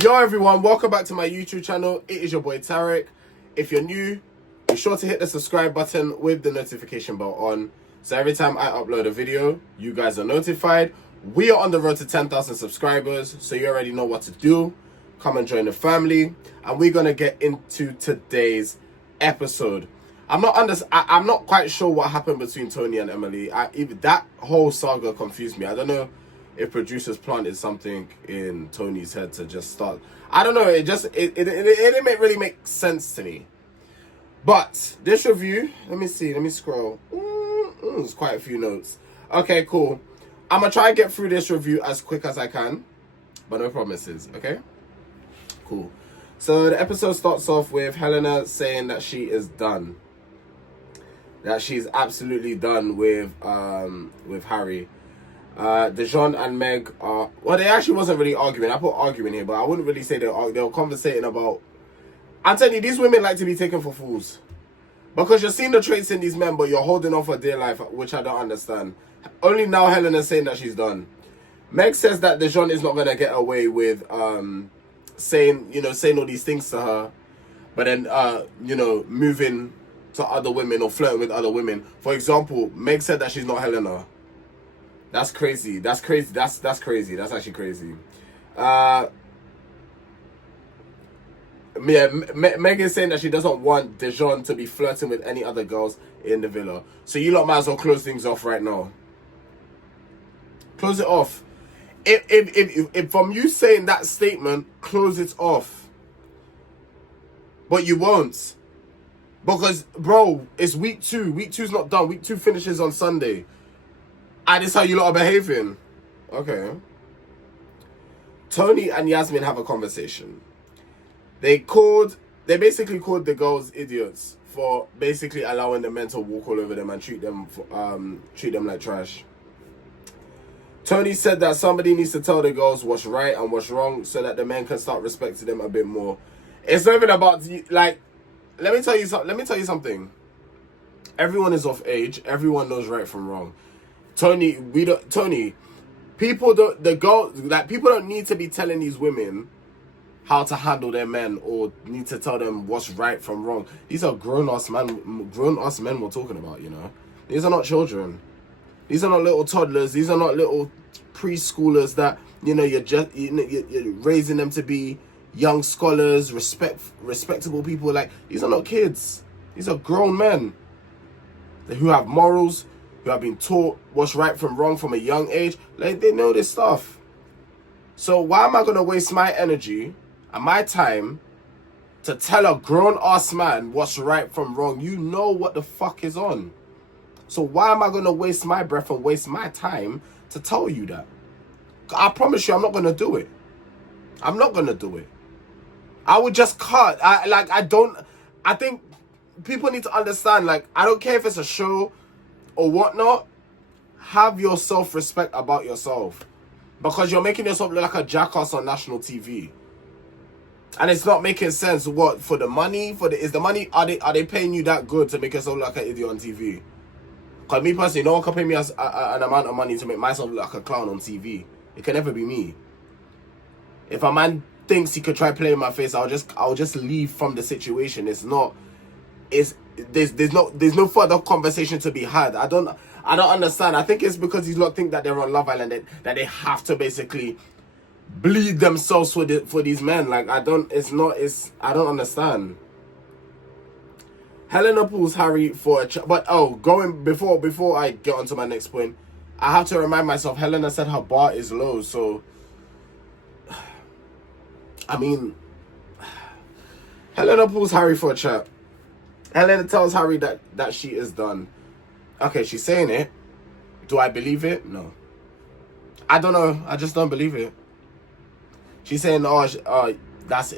Yo everyone, welcome back to my YouTube channel. It is your boy Tarek. If you're new, be sure to hit the subscribe button with the notification bell on, so every time I upload a video, you guys are notified. We are on the road to 10,000 subscribers, so you already know what to do. Come and join the family, and we're gonna get into today's episode. I'm not quite sure what happened between Tony and Emily. Even that whole saga confused me. I don't know if producers planted something in Tony's head to just start. I don't know. It didn't really make sense to me. But this review, let me see. Let me scroll. There's quite a few notes. Okay, cool. I'm gonna try and get through this review as quick as I can, but no promises. Okay. Cool. So the episode starts off with Helena saying that she is done. That she's absolutely done with Harry. Dejon and Meg are, well, they actually wasn't really arguing. I put arguing here, but I wouldn't really say they were conversating about. I'm telling you, these women like to be taken for fools, because you're seeing the traits in these men, but you're holding on for dear life, which I don't understand. Only now Helena's saying that she's done. Meg says that Dejon is not gonna get away with saying all these things to her, but then moving to other women or flirting with other women. For example, Meg said that she's not Helena. That's crazy. That's crazy. That's crazy. That's actually crazy. Meg is saying that she doesn't want Dejon to be flirting with any other girls in the villa. So you lot might as well close things off right now. Close it off. If from you saying that statement, close it off. But you won't. Because, bro, it's week 2. Week 2's not done. Week 2 finishes on Sunday. And this is how you lot are behaving. Okay. Tony and Yasmin have a conversation. They basically called the girls idiots for basically allowing the men to walk all over them and treat them like trash. Tony said that somebody needs to tell the girls what's right and what's wrong so that the men can start respecting them a bit more. It's not even about, like, let me tell you something. Everyone is of age. Everyone knows right from wrong. People don't need to be telling these women how to handle their men or need to tell them what's right from wrong. These are grown-ass men we're talking about, you know. These are not children. These are not little toddlers. These are not little preschoolers that, you're raising them to be young scholars, respectable people. Like, these are not kids. These are grown men who have morals, who have been taught what's right from wrong from a young age. Like, they know this stuff. So why am I going to waste my energy and my time to tell a grown-ass man what's right from wrong? You know what the fuck is on. So why am I going to waste my breath and waste my time to tell you that? I promise you I'm not going to do it. I'm not going to do it. I would just cut. I think people need to understand, like, I don't care if it's a show or whatnot. Have your self-respect about yourself, because you're making yourself look like a jackass on national TV, and it's not making sense. What, for the money? Is the money, are they paying you that good to make yourself look like an idiot on TV? Because me personally, no one can pay me an amount of money to make myself look like a clown on TV. It can never be me. If a man thinks he could try playing in my face, I'll just leave from the situation. There's no further conversation to be had. I don't understand. I think it's because these lot think that they're on Love Island, that they have to basically bleed themselves for these men. Like, I don't understand. Helena pulls Harry for a but before I get on to my next point, I have to remind myself, Helena said her bar is low, so I mean, Helena pulls Harry for a chat. Helena tells Harry that she is done. Okay, she's saying it. Do I believe it? No. I don't know. I just don't believe it. She's saying, that's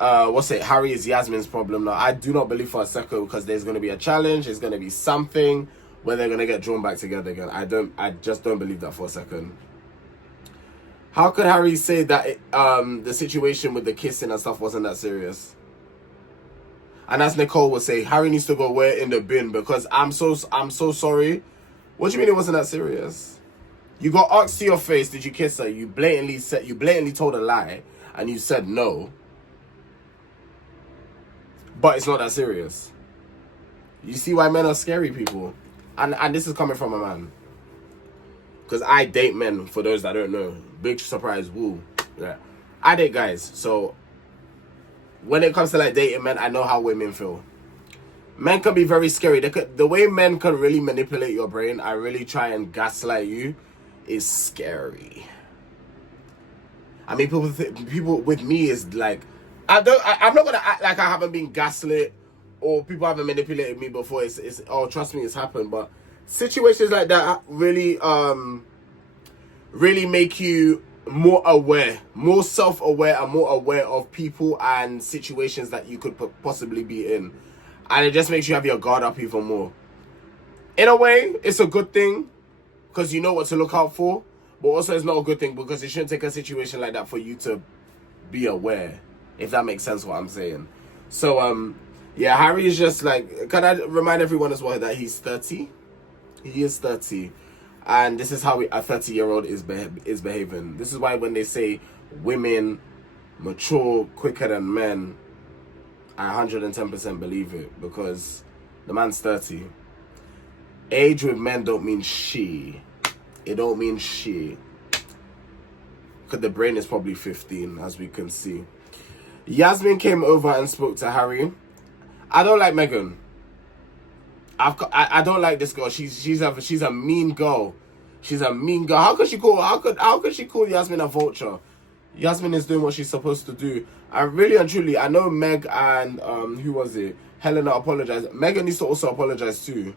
Harry is Yasmin's problem now. I do not believe for a second, because there's going to be a challenge. There's going to be something where they're going to get drawn back together again. I just don't believe that for a second. How could Harry say that the situation with the kissing and stuff wasn't that serious? And as Nicole would say, Harry needs to go where in the bin, because I'm so sorry. What do you mean it wasn't that serious? You got asked to your face, did you kiss her? You blatantly told a lie, and you said no. But it's not that serious. You see why men are scary people, and this is coming from a man. Because I date men, for those that don't know. Big surprise, woo. Yeah. I date guys, so when it comes to like dating men, I know how women feel. Men can be very scary. The way men can really manipulate your brain, I really try and gaslight you, is scary. I mean, people with me is like, I'm not gonna act like I haven't been gaslit or people haven't manipulated me before. It's oh, trust me, it's happened. But situations like that really really make you more aware, more self-aware, and more aware of people and situations that you could possibly be in, and it just makes you have your guard up even more. In a way, it's a good thing because you know what to look out for, but also it's not a good thing because it shouldn't take a situation like that for you to be aware, if that makes sense what I'm saying. So yeah, Harry is just like, can I remind everyone as well that he's 30? He is 30. And this is how a 30-year-old is behaving. This is why when they say women mature quicker than men, I 110% believe it. Because the man's 30. Age with men don't mean she. It don't mean she. Because the brain is probably 15, as we can see. Yasmin came over and spoke to Harry. I don't like Megan. I don't like this girl. She's a mean girl. She's a mean girl. How could she call Yasmin a vulture? Yasmin is doing what she's supposed to do. And really and truly, I know Meg and who was it? Helena apologized. Megan needs to also apologize too.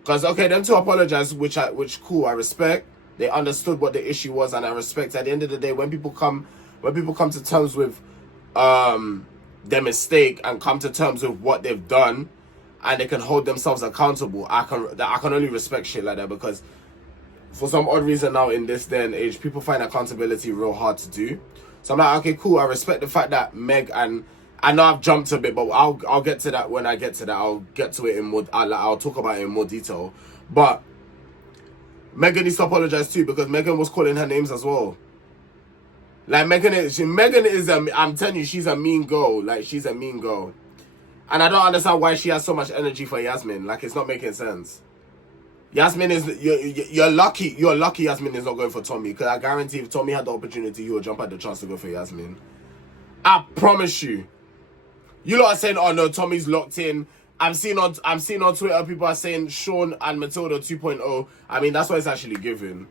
Because okay, them two apologize, which cool, I respect. They understood what the issue was, and I respect. At the end of the day, when people come to terms with their mistake and come to terms with what they've done, and they can hold themselves accountable, I can only respect shit like that, because for some odd reason now in this day and age, people find accountability real hard to do. So I'm like, okay, cool. I respect the fact that Meg, and I know I've jumped a bit, but I'll get to that when I get to that. I'll get to it in more. I'll talk about it in more detail. But Megan needs to apologize too, because Megan was calling her names as well. Like Megan is I'm telling you, she's a mean girl. Like, she's a mean girl. And I don't understand why she has so much energy for Yasmin. Like, it's not making sense. Yasmin is, you're lucky Yasmin is not going for Tommy, because I guarantee if Tommy had the opportunity, he would jump at the chance to go for Yasmin. I promise you. You lot are saying, oh no, Tommy's locked in. I'm seeing on Twitter people are saying Sean and Matilda 2.0. I mean, that's what it's actually given.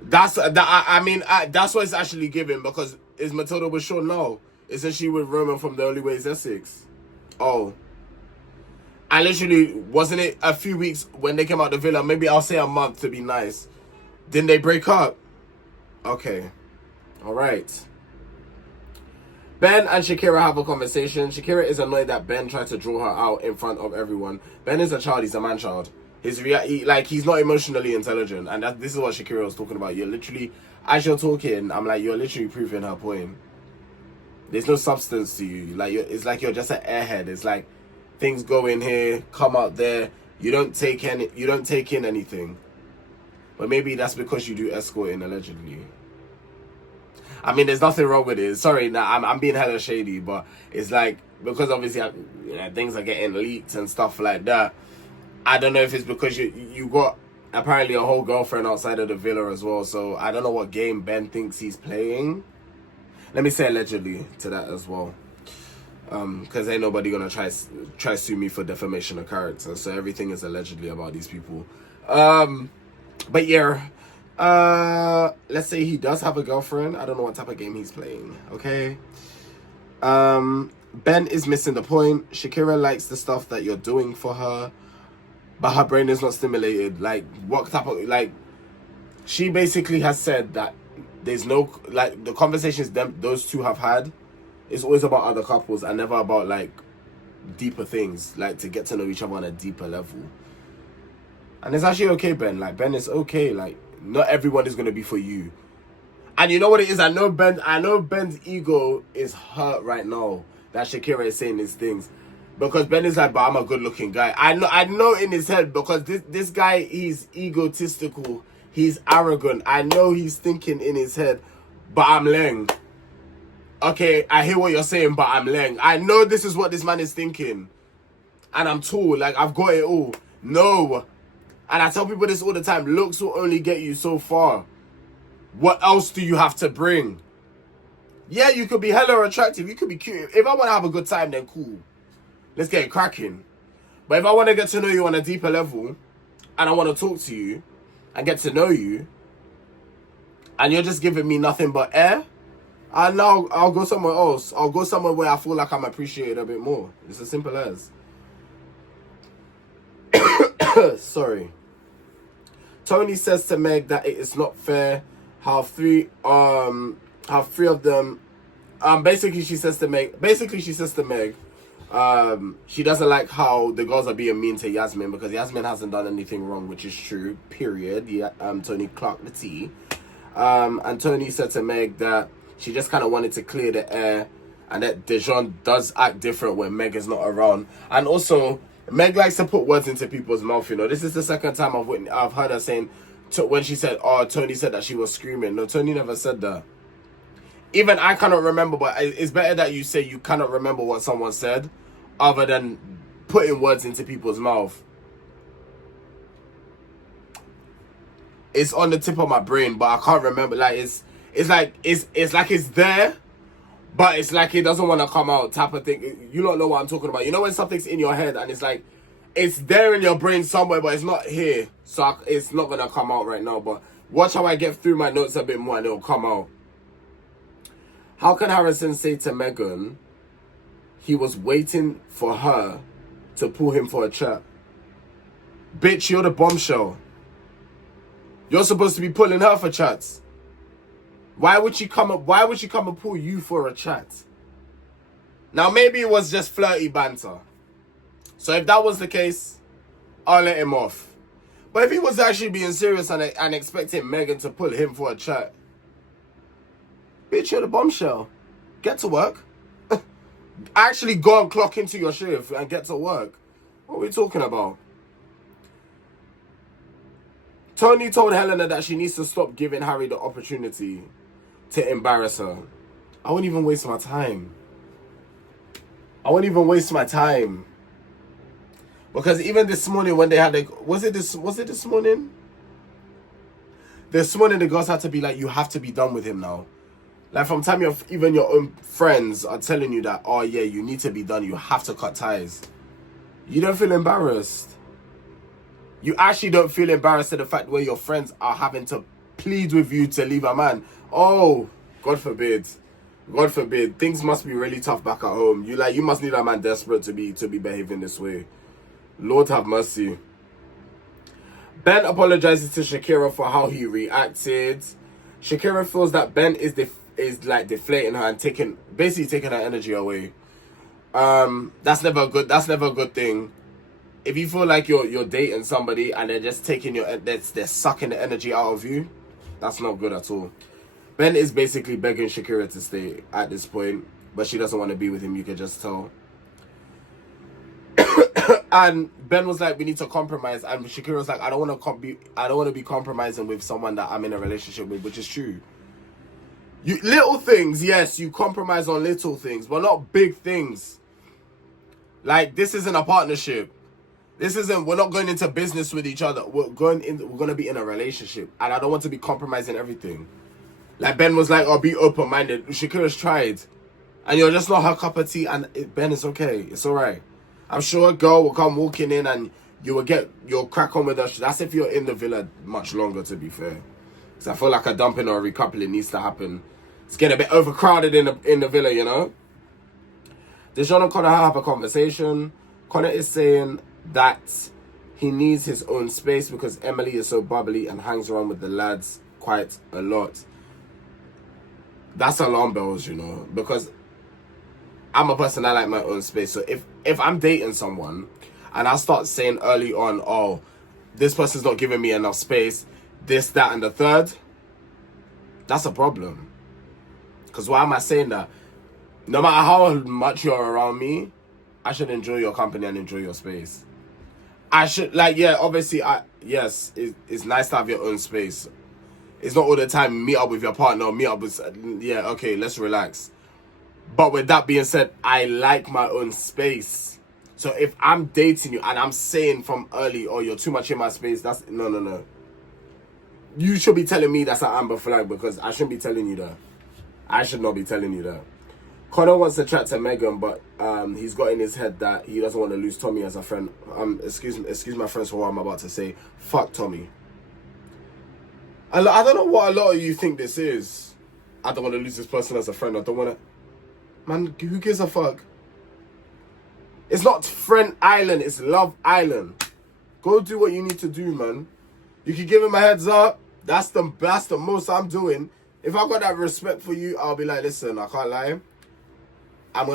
That's what it's actually given, because is Matilda with Sean now? Isn't she with Roman from The Only Way is Essex? Oh. And literally, wasn't it a few weeks when they came out the villa? Maybe I'll say a month to be nice. Didn't they break up? Okay. Alright. Ben and Shakira have a conversation. Shakira is annoyed that Ben tried to draw her out in front of everyone. Ben is a child. He's a man-child. He's not emotionally intelligent. And this is what Shakira was talking about. You're literally, as you're talking, I'm like, you're literally proving her point. There's no substance to you. Like, it's like you're just an airhead. It's like things go in here, come out there. You don't take in anything. But maybe that's because you do escorting allegedly. I mean, there's nothing wrong with it. Sorry, I'm being hella shady, but it's like, because obviously things are getting leaked and stuff like that. I don't know if it's because you got apparently a whole girlfriend outside of the villa as well. So I don't know what game Ben thinks he's playing. Let me say allegedly to that as well. Because ain't nobody gonna try sue me for defamation of character. So everything is allegedly about these people. But yeah. Let's say he does have a girlfriend. I don't know what type of game he's playing. Okay. Ben is missing the point. Shakira likes the stuff that you're doing for her, but her brain is not stimulated. Like, what type of, like, she basically has said that there's no, like, the conversations those two have had is always about other couples and never about, like, deeper things, like, to get to know each other on a deeper level. And it's actually okay, Ben. Like, Ben is okay. Like, not everyone is going to be for you. And you know what it is? I know Ben's ego is hurt right now that Shakira is saying these things. Because Ben is like, but I'm a good looking guy. I know in his head, because this guy, he's egotistical. He's arrogant. I know he's thinking in his head, but I'm Leng. Okay, I hear what you're saying, but I'm Leng. I know this is what this man is thinking. And I'm tall. Like, I've got it all. No. And I tell people this all the time. Looks will only get you so far. What else do you have to bring? Yeah, you could be hella attractive. You could be cute. If I want to have a good time, then cool. Let's get it cracking. But if I want to get to know you on a deeper level, and I want to talk to you, and get to know you, and you're just giving me nothing but air, I know I'll go somewhere else. I'll go somewhere where I feel like I'm appreciated a bit more. It's as simple as. Sorry. Tony says to Meg that it is not fair how three of them basically she says to Meg she doesn't like how the girls are being mean to Yasmin, because Yasmin hasn't done anything wrong, which is true, period. Yeah, Tony clocked the tea. And Tony said to Meg that she just kind of wanted to clear the air, and that Dejan does act different when Meg is not around. And also, Meg likes to put words into people's mouth, you know. This is the second time I've heard her saying, when she said, oh, Tony said that she was screaming. No, Tony never said that. Even I cannot remember, but it's better that you say you cannot remember what someone said, other than putting words into people's mouth. It's on the tip of my brain, but I can't remember. Like, it's like it's there, but it's like it doesn't want to come out, type of thing. You don't know what I'm talking about. You know when something's in your head and it's like, it's there in your brain somewhere, but it's not here. So it's not going to come out right now. But watch how I get through my notes a bit more and it'll come out. How can Harrison say to Megan he was waiting for her to pull him for a chat? Bitch, you're the bombshell. You're supposed to be pulling her for chats. Why would she come and pull you for a chat? Now, maybe it was just flirty banter. So if that was the case, I'll let him off. But if he was actually being serious and expecting Megan to pull him for a chat, bitch, you're the bombshell. Get to work. Actually go and clock into your shift and get to work. What are we talking about? Tony told Helena that she needs to stop giving Harry the opportunity to embarrass her. I won't even waste my time. Because even this morning when they had was it this morning? This morning the girls had to be like, you have to be done with him now. Like, from time even your own friends are telling you that, oh yeah, you need to be done, you have to cut ties. You don't feel embarrassed. You actually don't feel embarrassed at the fact where your friends are having to plead with you to leave a man. Oh, God forbid. God forbid. Things must be really tough back at home. You must need a man desperate to be behaving this way. Lord have mercy. Ben apologizes to Shakira for how he reacted. Shakira feels that Ben is like deflating her and basically taking her energy away. That's never a good thing. If you feel like you're dating somebody and they're just they're sucking the energy out of you, that's not good at all. Ben is basically begging Shakira to stay at this point, but she doesn't want to be with him, you can just tell. And Ben was like, we need to compromise, and Shakira was like, I don't want to be compromising with someone that I'm in a relationship with, which is true. Little things, yes, you compromise on little things, but not big things. Like, this isn't a partnership. We're not going into business with each other. We're going to be in a relationship, and I don't want to be compromising everything. Like, Ben was like, oh, be open-minded. Shakira's tried, and you're just not her cup of tea, and Ben, it's okay. It's all right. I'm sure a girl will come walking in and you'll crack on with her. That's if you're in the villa much longer, to be fair. Because I feel like a dumping or a recoupling needs to happen. It's getting a bit overcrowded in the villa, you know? Dejan and Connor have a conversation. Connor is saying that he needs his own space because Emily is so bubbly and hangs around with the lads quite a lot. That's alarm bells, you know? Because I'm a person, I like my own space. So if I'm dating someone and I start saying early on, oh, this person's not giving me enough space, this, that, and the third, that's a problem. Because why am I saying that? No matter how much you're around me, I should enjoy your company and enjoy your space. I should, like, yeah, obviously, yes, it's nice to have your own space. It's not all the time meet up with your partner, meet up with, yeah, okay, let's relax. But with that being said, I like my own space. So if I'm dating you and I'm saying from early, oh, you're too much in my space, that's, no. You should be telling me that's an amber flag, because I shouldn't be telling you that. I should not be telling you that. Connor wants to chat to Megan, but he's got in his head that he doesn't want to lose Tommy as a friend. Excuse my friends for what I'm about to say. Fuck Tommy. I don't know what a lot of you think this is. I don't want to lose this person as a friend. I don't want to... Man, who gives a fuck? It's not Friend Island, it's Love Island. Go do what you need to do, man. You can give him a heads up. That's the most I'm doing. If I got that respect for you, I'll be like, listen, I can't lie. I'm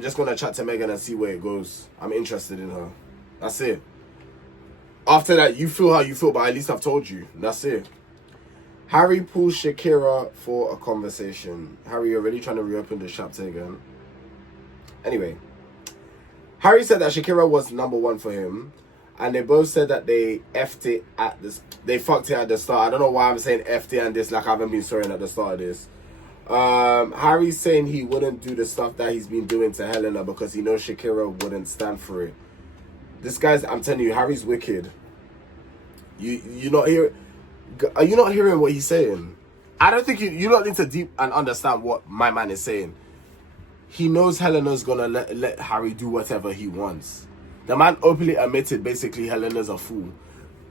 just gonna chat to Megan and see where it goes. I'm interested in her. That's it. After that, you feel how you feel, but at least I've told you. That's it. Harry pulls Shakira for a conversation. Harry, you're really trying to reopen the chapter again. Anyway, Harry said that Shakira was number one for him, and they both said that they effed it at this. They fucked it at the start. I don't know why I'm saying effed it and this like I haven't been swearing at the start of this. Harry's saying he wouldn't do the stuff that he's been doing to Helena because he knows Shakira wouldn't stand for it. This guy's, I'm telling you, Harry's wicked. You not hear? Are you not hearing what he's saying? I don't think you don't need to deep and understand what my man is saying. He knows Helena's gonna let Harry do whatever he wants. The man openly admitted basically Helena's a fool.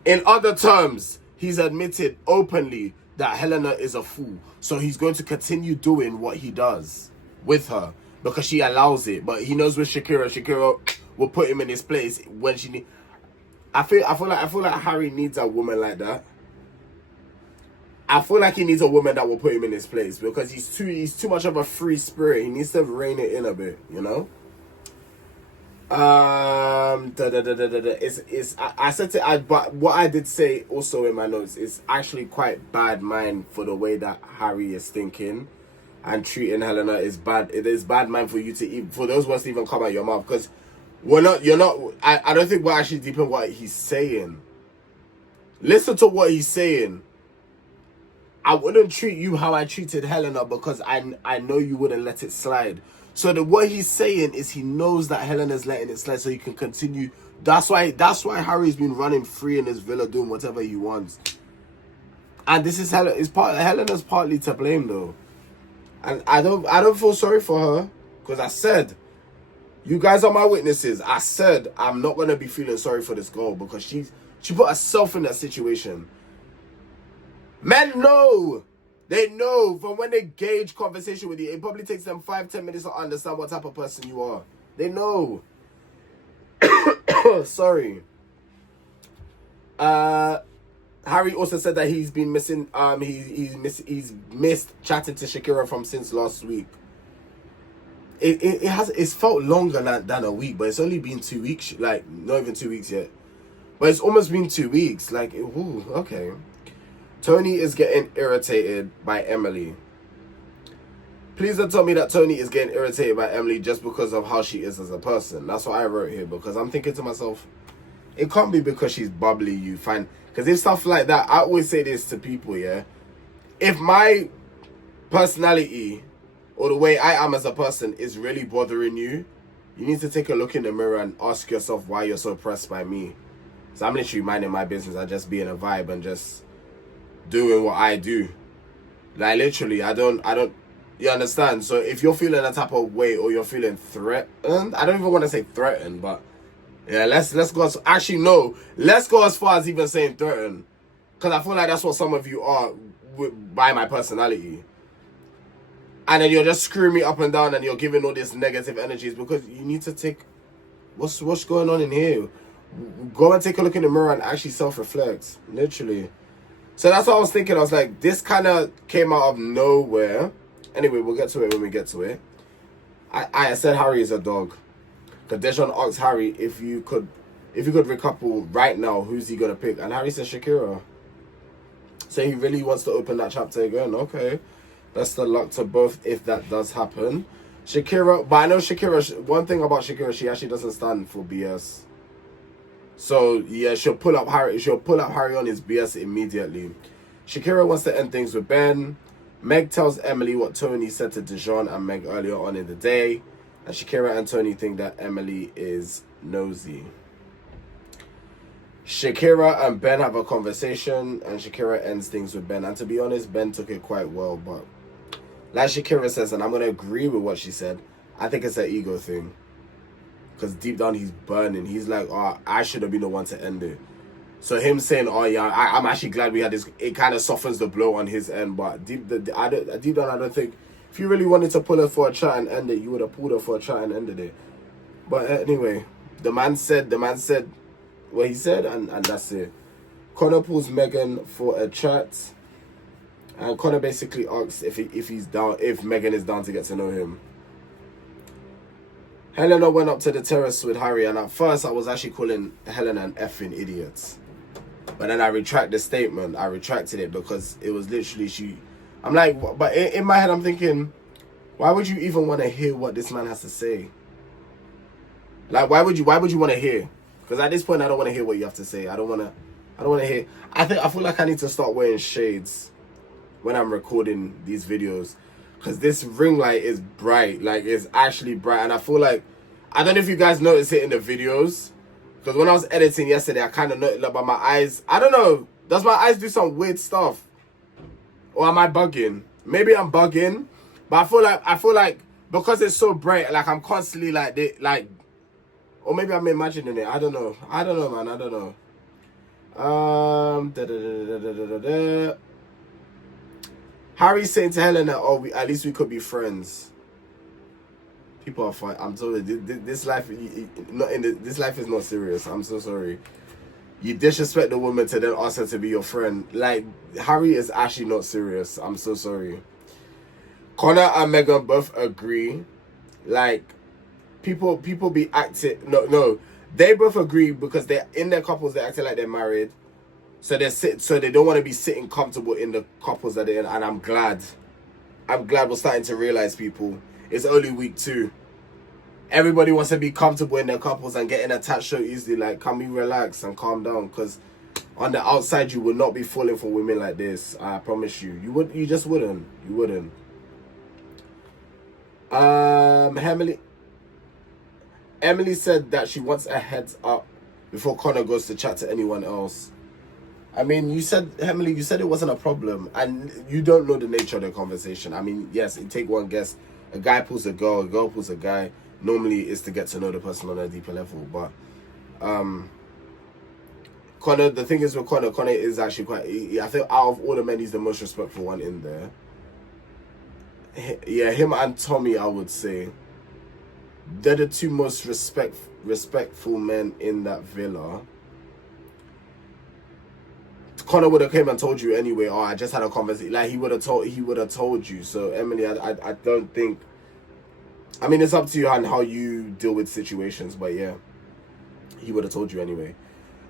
In other terms, he's admitted openly that Helena is a fool. So he's going to continue doing what he does with her because she allows it. But he knows with Shakira will put him in his place when she need. I feel like Harry needs a woman like that. I feel like he needs a woman that will put him in his place because he's too much of a free spirit. He needs to rein it in a bit, you know. But what I did say also in my notes is actually quite bad mind for the way that Harry is thinking and treating Helena is bad. It is bad mind for you to even, for those words to even come out your mouth, because I don't think we're actually deep in what he's saying. Listen to what he's saying. I wouldn't treat you how I treated Helena because I know you wouldn't let it slide. So what he's saying is he knows that Helena's letting it slide so he can continue. That's why Harry's been running free in his villa doing whatever he wants. And this is Helena's partly to blame though. And I don't feel sorry for her because I said, you guys are my witnesses. I said I'm not gonna be feeling sorry for this girl because she put herself in that situation. Men know. They know from when they gauge conversation with you. It probably takes them 5-10 minutes to understand what type of person you are. They know. Sorry. Harry also said that he's been missing. He's missed chatting to Shakira from since last week. It's felt longer than a week, but it's only been 2 weeks. Like not even 2 weeks yet, but it's almost been 2 weeks. Like ooh, okay. Tony is getting irritated by Emily. Please don't tell me that Tony is getting irritated by Emily just because of how she is as a person. That's what I wrote here, because I'm thinking to myself, it can't be because she's bubbly, you find. Because if stuff like that, I always say this to people, yeah. If my personality or the way I am as a person is really bothering you, you need to take a look in the mirror and ask yourself why you're so pressed by me. So I'm literally minding my business. I just be in a vibe and just doing what I do. Like literally, I don't you understand? So if you're feeling a type of way or you're feeling threatened, I don't even want to say threatened, but yeah, let's go let's go as far as even saying threatened, because I feel like that's what some of you are by my personality. And then you're just screwing me up and down and you're giving all this negative energies, because you need to take what's going on in here. Go and take a look in the mirror and actually self-reflect, literally. So that's what I was thinking. I was like, this kind of came out of nowhere. Anyway, we'll get to it when we get to it. I said Harry is a dog. Because Deshaun asked Harry if you could recouple right now, who's he gonna pick? And Harry said Shakira. So he really wants to open that chapter again. Okay, best of luck to both if that does happen. Shakira, but I know Shakira, one thing about Shakira, she actually doesn't stand for BS. So yeah, she'll pull up Harry on his BS immediately. Shakira wants to end things with Ben. Meg tells Emily what Tony said to Dijon and Meg earlier on in the day. And Shakira and Tony think that Emily is nosy. Shakira and Ben have a conversation, and Shakira ends things with Ben. And to be honest, Ben took it quite well, but like Shakira says, and I'm going to agree with what she said, I think it's an ego thing. Because deep down, he's burning. He's like, oh, I should have been the one to end it. So him saying, oh, yeah, I'm actually glad we had this, it kind of softens the blow on his end. But deep down, I don't think, if you really wanted to pull her for a chat and end it, you would have pulled her for a chat and ended it. But anyway, the man said what he said, and that's it. Connor pulls Megan for a chat. And Connor basically asks if Megan is down to get to know him. Helena went up to the terrace with Harry, and at first I was actually calling Helena an effing idiot. But then I retracted the statement. I retracted it because it was literally I'm like, but in my head I'm thinking, why would you even want to hear what this man has to say? Like, why would you want to hear? Because at this point I don't want to hear what you have to say. I don't want to hear. I feel like I need to start wearing shades when I'm recording these videos, because this ring light is bright, like it's actually bright, and I feel like, I don't know if you guys noticed it in the videos, because when I was editing yesterday, I kind of noticed about my eyes. I don't know, does my eyes do some weird stuff, or am I bugging? Maybe I'm bugging, but I feel like because it's so bright, like I'm constantly like, or maybe I'm imagining it. I don't know, man. I don't know. Harry's saying to Helena, "Oh, at least we could be friends." People are fine. I'm sorry. This life, this life is not serious. I'm so sorry. You disrespect the woman to then ask her to be your friend. Like, Harry is actually not serious. I'm so sorry. Connor and Megan both agree. Like, people be acting. No. They both agree because they're in their couples. They're acting like they're married. So they don't want to be sitting comfortable in the couples that they're in, and I'm glad we're starting to realize, people, it's only week 2. Everybody wants to be comfortable in their couples and getting attached so easily. Like, can we relax and calm down? Because on the outside, you would not be falling for women like this. I promise you. You just wouldn't. You wouldn't. Emily said that she wants a heads up before Connor goes to chat to anyone else. I mean, Emily, you said it wasn't a problem, and you don't know the nature of the conversation. I mean, yes, it take one guess. A guy pulls a girl pulls a guy. Normally, it's to get to know the person on a deeper level. But Connor, the thing is with Connor is actually quite. I think out of all the men, he's the most respectful one in there. Yeah, him and Tommy, I would say, they're the two most respectful men in that villa. Connor would have came and told you anyway. Oh, I just had a conversation. Like, he would have told you. So Emily, I don't think. I mean, it's up to you and how you deal with situations. But yeah, he would have told you anyway.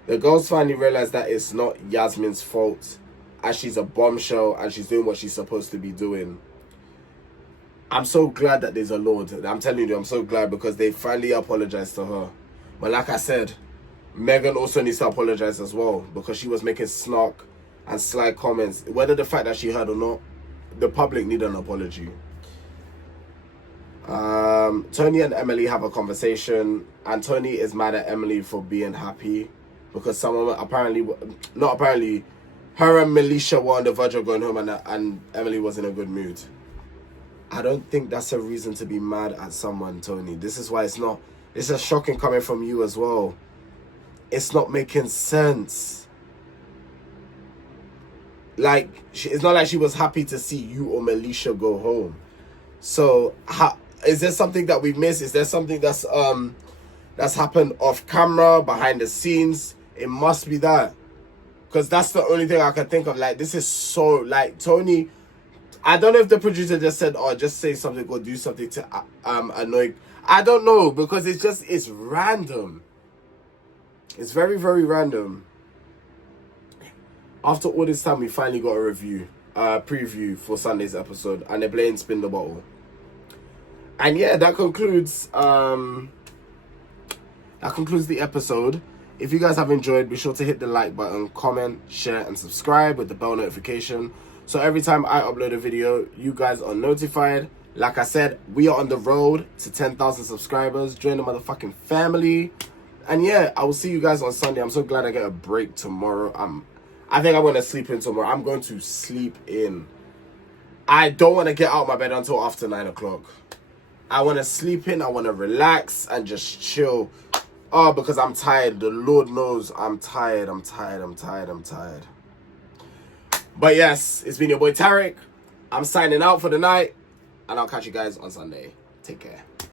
The girls finally realized that it's not Yasmin's fault, as she's a bombshell and she's doing what she's supposed to be doing. I'm so glad that there's a Lord. I'm telling you, I'm so glad, because they finally apologized to her. But like I said, Megan also needs to apologize as well, because she was making snark and sly comments. Whether the fact that she heard or not, the public need an apology. Tony and Emily have a conversation, and Tony is mad at Emily for being happy because someone her and Melisha were on the verge of going home, and Emily was in a good mood. I don't think that's a reason to be mad at someone, Tony. This is why it's a shocking coming from you as well. It's not making sense. Like, it's not like she was happy to see you or Melisha go home. So, is there something that we've missed? Is there something that's happened off camera, behind the scenes? It must be that. Because that's the only thing I can think of. Like, this is so, like, Tony, I don't know if the producer just said, oh, just say something or do something to annoy. I don't know, because it's random. It's very, very random. After all this time, we finally got a preview for Sunday's episode, and they're playing Spin the Bottle. And yeah, that concludes the episode. If you guys have enjoyed, be sure to hit the like button, comment, share, and subscribe with the bell notification. So every time I upload a video, you guys are notified. Like I said, we are on the road to 10,000 subscribers. Join the motherfucking family. And yeah, I will see you guys on Sunday. I'm so glad I get a break tomorrow. I think I'm going to sleep in tomorrow. I'm going to sleep in. I don't want to get out of my bed until after 9 o'clock. I want to sleep in. I want to relax and just chill. Oh, because I'm tired. The Lord knows I'm tired. But yes, it's been your boy Tarek. I'm signing out for the night. And I'll catch you guys on Sunday. Take care.